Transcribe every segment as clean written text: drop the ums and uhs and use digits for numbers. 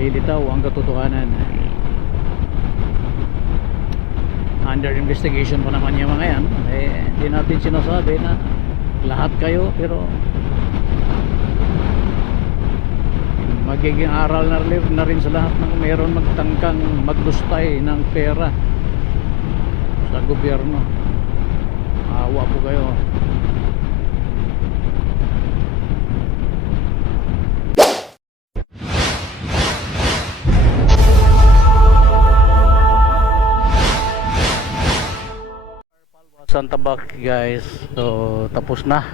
malilitaw ang katotohanan. Under investigation pa naman yung mga yan. Hindi natin sinasabi na lahat kayo, pero magiging aral na rin sa lahat ng meron magtangkang maglustay ng pera sa gobyerno. Awa po kayo. Santa Bak guys, so tapos na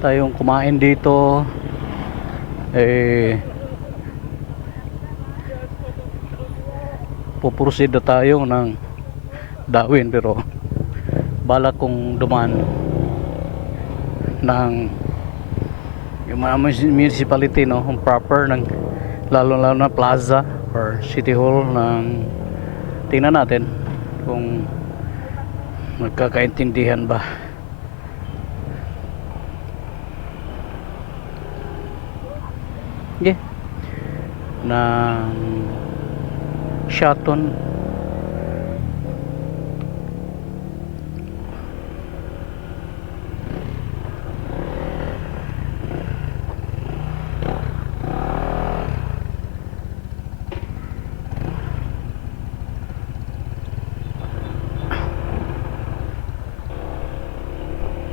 tayong kumain dito. Puproceed na tayo ng Dawin, pero balak kong dumaan ng yung mga municipality, no, yung proper ng lalo na plaza or city hall ng, tingnan natin kung magkakaintindihan ba. Okay. Ng Shotton.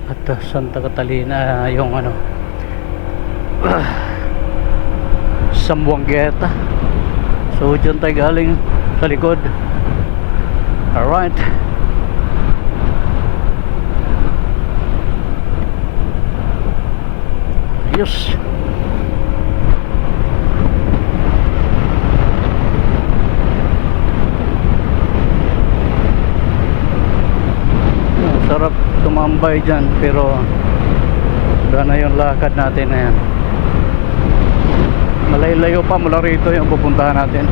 At Santa Catalina yung ano, Sambuangueta. So dyan tayo galing sa likod. Alright, ayos. Sarap tumambay dyan, pero wala na yung lakad natin na yan. Malayo pa mula rito yung pupuntahan natin.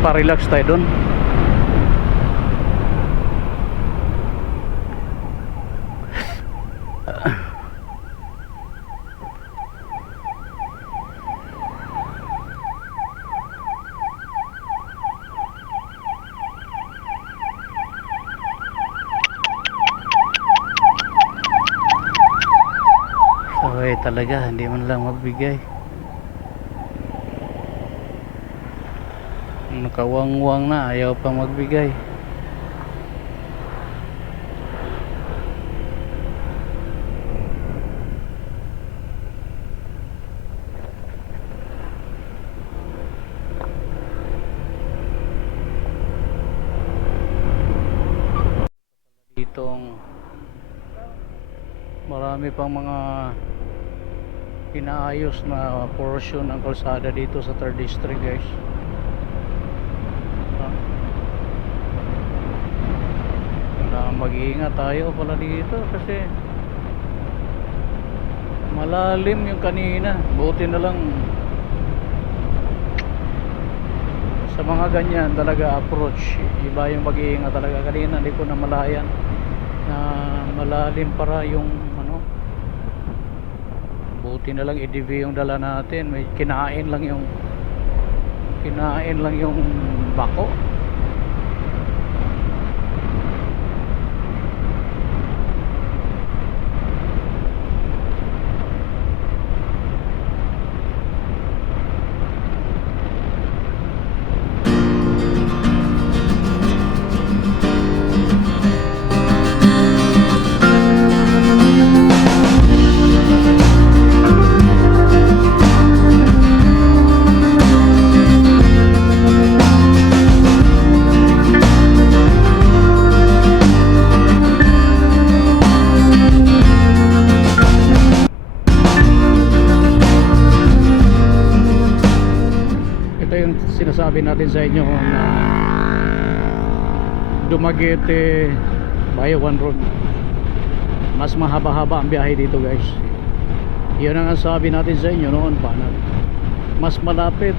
Pa-relax tayo dun. Talaga hindi man lang magbigay. Nakawangwang na, ayaw pa magbigay. Ditong marami pang mga pinaayos na portion ng kalsada dito sa 3rd District guys. Mag-iingat tayo pala dito kasi malalim yung kanina. Buti na lang sa mga ganyan talaga approach, iba yung mag-iingat talaga. Kanina hindi ko na malayan na malalim para yung buti na lang EDV yung dala natin. May kinain lang yung bako. Sinasabi natin sa inyo na Dumaguete Bayawan Road, mas mahaba-haba ang biyahe dito guys. Yun ang sabi natin sa inyo noon pa, na mas malapit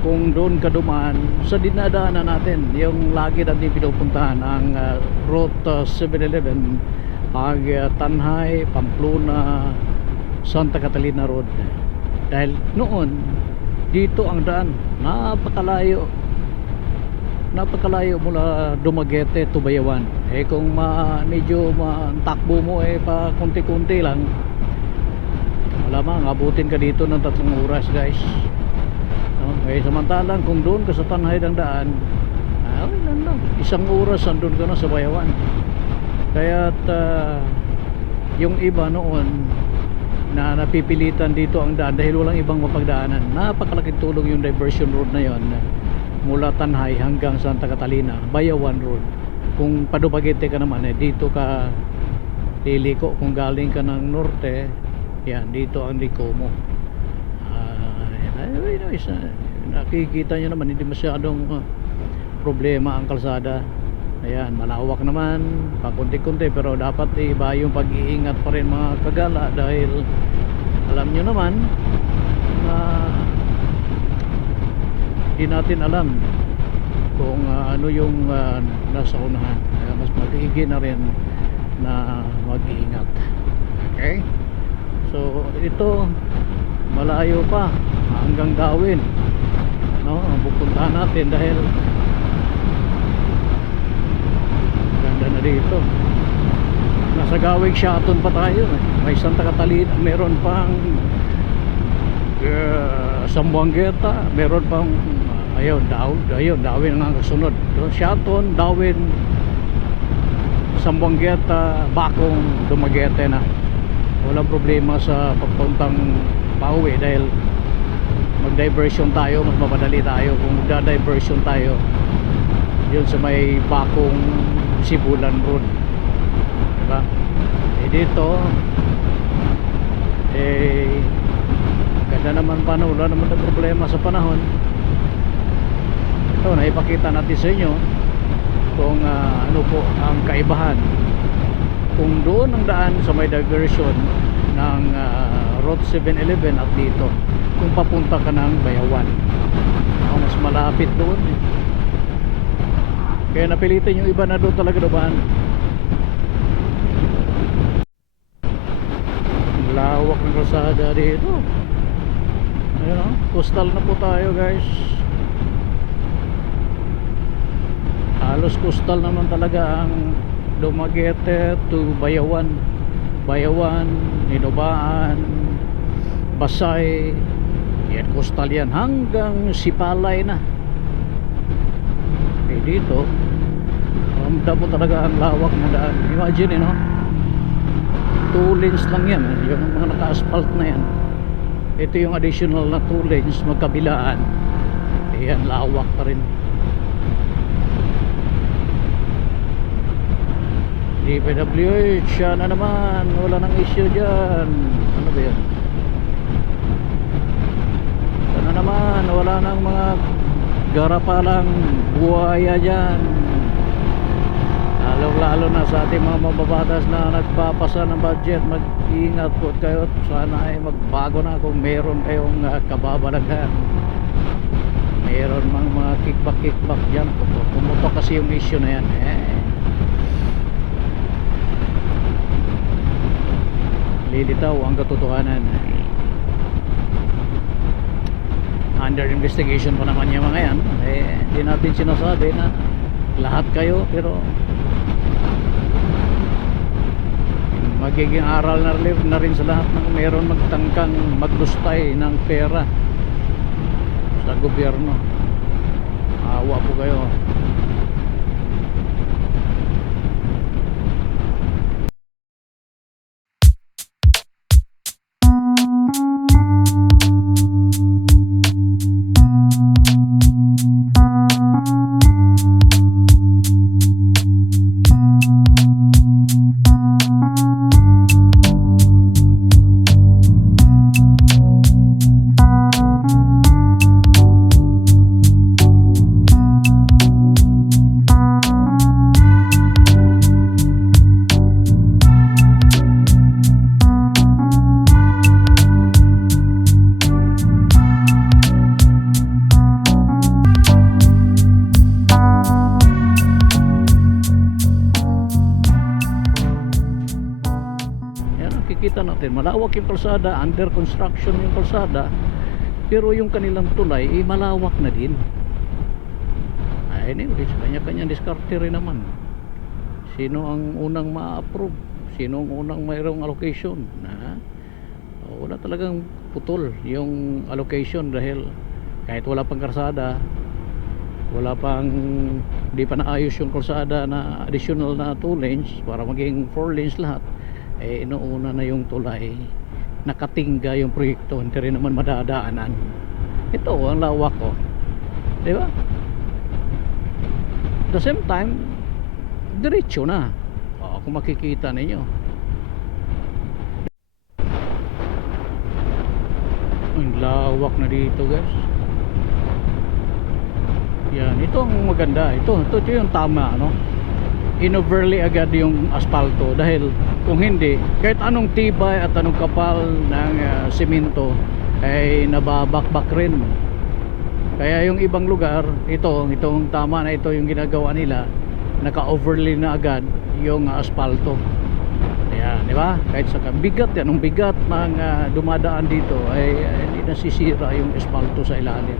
kung doon ka dumaan sa dinadaanan natin, yung lagi natin pinupuntahan, ang Route 711 Tanhay, Pamplona, Santa Catalina Road. Dahil noon dito ang daan napakalayo, mula Dumaguete to Bayawan. Kung medyo takbo mo pa konti-konti lang, malamang abutin ka dito ng 3 oras guys, no? Samantalang kung doon ka sa Tanhay ng daan, okay lang, 1 oras andun ka na sa Bayawan. Kaya't yung iba noon na napipilitan dito ang daan dahil walang ibang mapagdaanan, napakalaking tulong yung diversion road na yon mula Tanhay hanggang Santa Catalina, Bayawan Road. Kung Dumaguete ka naman, dito ka liliko. Kung galing ka ng norte, yan, dito ang liko mo. Nakikita nyo naman, hindi masyadong problema ang kalsada. Ayan, malawak naman, pakunti-kunti, pero dapat iba yung pag-iingat pa rin mga kagala, dahil alam nyo naman na di natin alam kung ano yung nasa unahan. Kaya mas mag-iigi na rin na mag-iingat. Okay, so ito malayo pa hanggang Gawin, no, ang pupuntahan natin dahil ganda na dito. Nasa Gawing Shaton pa tayo, may Santa Catalina, meron pang Sambuangueta, meron pang Dawin ang kasunod. Shaton, Dawin, Sambuangueta, Bakong, Dumaguete na. Walang problema sa papuntang pauwi dahil mag-diversion tayo, mas mapadali tayo kung magda-diversion tayo yun sa may Bakong Sibulan Road, diba? Dito ganda naman pa, wala naman na problema sa panahon. Ito, naipakita natin sa inyo kung ano po ang kaibahan kung doon ang daan sa may diversion ng Route 711 at dito kung papunta ka ng Bayawan. Mas malapit doon kaya napilitin yung iba na doon talaga dumaan. Lawak ng kalsada dito. Ayun o, coastal na po tayo guys. Halos coastal naman talaga ang Dumaguete to Bayawan, Ninobaan, Basay. Yan, coastal yan hanggang Sipalay na. Okay, dito ramdam mo talaga ang lawak na daan. Imagine, 2 lanes lang yan, yung mga naka-asphalt na yan. Ito yung additional na 2 lanes magkabilaan. Ayan, lawak pa rin. DPWH, siya na naman, wala nang issue dyan. Ano ba yan? Sana naman, wala nang mga garapalang buhaya dyan. Lalo na sa ating mga mababatas na nagpapasa ng budget, mag-ingat po kayo. Sana ay magbago na kung meron kayong kababalaghan. Meron mga kickback dyan. Pumutok kasi yung issue na yan. Lilitaw ang katotohanan. Under investigation pa naman yung mga yan. Hindi natin sinasabi na lahat kayo, pero magiging aral na rin sa lahat ng meron magtangkang maglustay ng pera sa gobyerno. Awa po kayo. makikita natin, malawak yung kalsada, under construction yung kalsada, pero yung kanilang tulay malawak na din. Anyways, kanya-kanya diskarte rin naman. Sino ang unang ma-approve, sino ang unang mayroong allocation na wala talagang putol yung allocation dahil kahit wala pang kalsada, wala pang, di pa naayos yung kalsada na additional na 2 lanes para maging 4 lanes lahat, inuuna na yung tulay, nakatingga yung proyekto, hindi rin naman madadaanan. Ito ang lawak ko, di ba? At the same time, diretso na. Kung makikita ninyo, ang lawak na dito guys. Yan, ito ang maganda. Ito yung tama, no? Inoverlay agad yung asfalto dahil kung hindi, kahit anong tibay at anong kapal ng simento ay nababakbak rin. Kaya yung ibang lugar, itong tama na ito yung ginagawa nila, naka-overlay na agad yung asfalto. Ayan, di ba? Kahit sa bigat yan, ang bigat ng dumadaan dito ay hindi nasisira yung asfalto sa ilalim.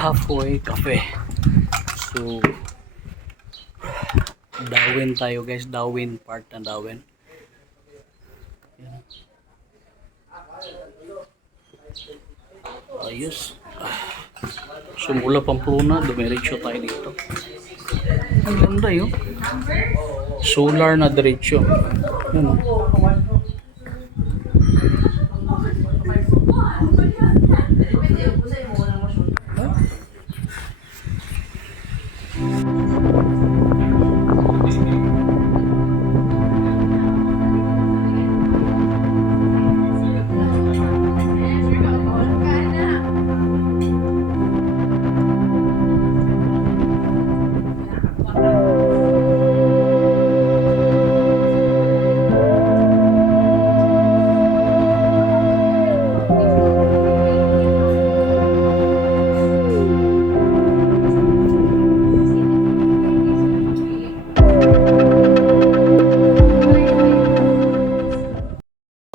Halfway Cafe. So Darwin tayo guys, Darwin, part ng Darwin. Ayos. So mula Pamplona, dumiretso tayo dito. Ang ganda yun. Solar na diretso. Ano?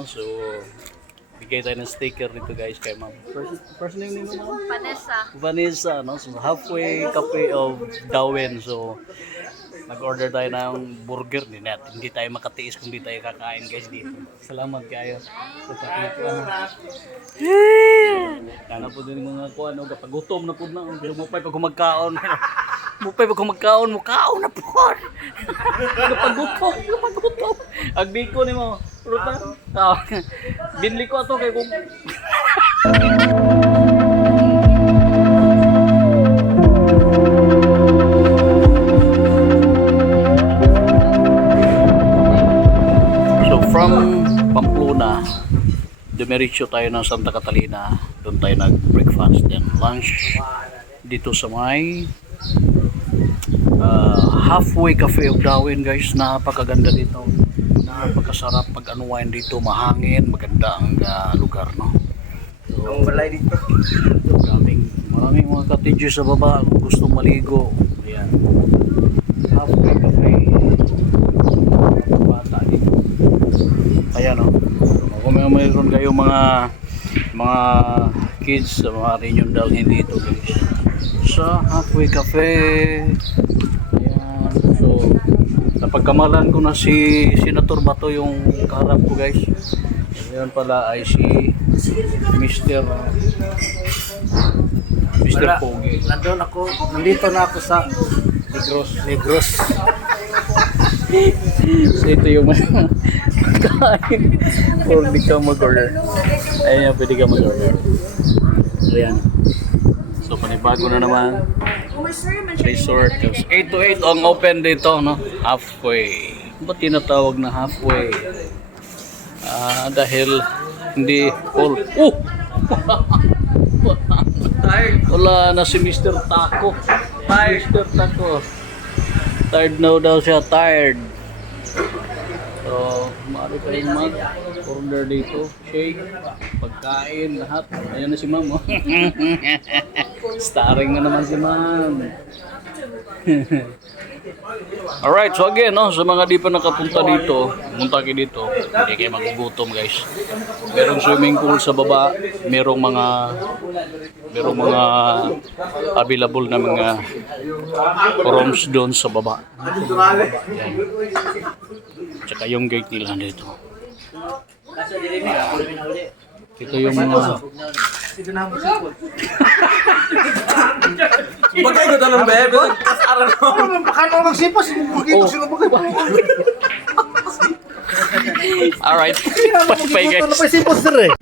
So, bigay tayo ng sticker nito guys kay ma'am. First name nito ma'am? Vanessa, no? So, halfway cafe of Darwin. So, nag-order tayo ng burger. Hindi tayo makatiis kung di tayo kakain guys dito. Salamat kayo. So, Kana po din mga kuha, no? Kapag gutom na po na, lumupay pag humagkaon. Mupay pag humagkaon, mukaon na po. Kapag gutom. Agbiko ni mo. Ruta? Binli ko ato kay kung So from Pamplona, dumiretso tayo ng Santa Catalina. Doon tayo nag-breakfast then lunch dito sa may halfway cafe of Darwin guys. Napakaganda dito. Napakasarap pag-unwind dito, mahangin, maganda ang lugar, no? So, ang balay dito. Daming Maraming mga cottages sa baba kung gusto maligo. Ayan. Halfway cafe. Bata dito. Ayan o. Kung mayroon kayo mga kids sa mga rin yung dalhin dito guys. Sa Halfway Cafe. Ayan. So, napagkamalan ko na si Senator Bato yung kaharap ko guys. Ayan pala ay si Mr. Wala. Pogi. Nandito na ako sa Negros. So ito yung mga kain or di ka mag-order. Ayan yung pwede ka mag-order. So yan. So panibago na naman. Resort. 8 to 8 ang open dito, no? Halfway. Ba't tinatawag na halfway? Dahil hindi full. Wala na si Mr. Taco. Mr. Taco. Tired na daw siya. Tired. So, maaari kayong mag-order dito. Shake, pagkain, lahat. Ayan na si Ma'am. Oh. Starring na naman si Ma'am. Alright, so again, no, sa mga di pa nakapunta dito, pumunta kayo dito, hindi kayo magugutom guys. Merong swimming pool sa baba, merong mga available na mga rooms doon sa baba. Yan. Tsaka yung gate nila dito. Ito yung mga Bagay ko tanong bebe. Aral ko. Baka na magsipos, dito sino ba kayo? alright. Bye guys. Ano pa sipos sir eh?